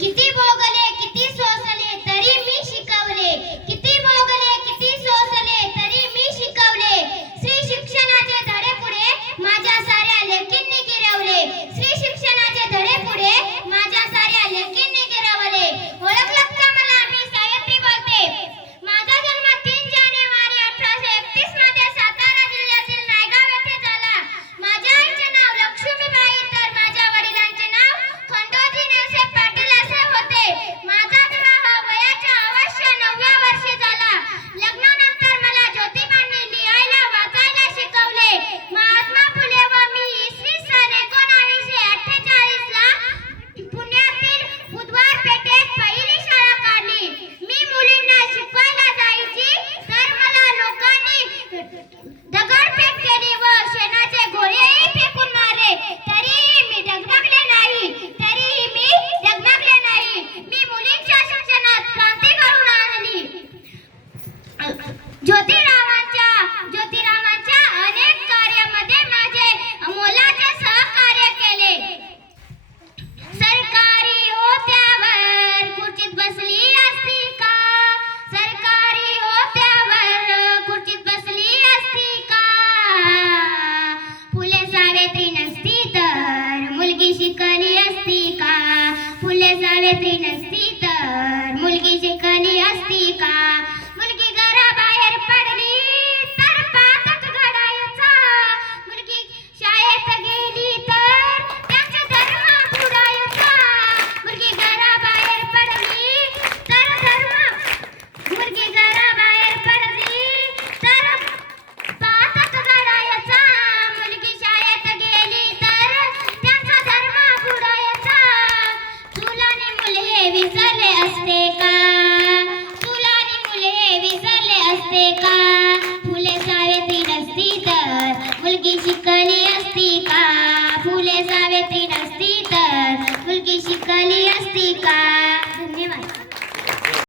किती भोग the girl नसती तर मुलगी शिकली असती का? विसरले असते का? फुलानी मुले हे विसरले असते का? फुले सावेती नसती तर मुलगी शिकली असती का? फुले सावेती नसती तर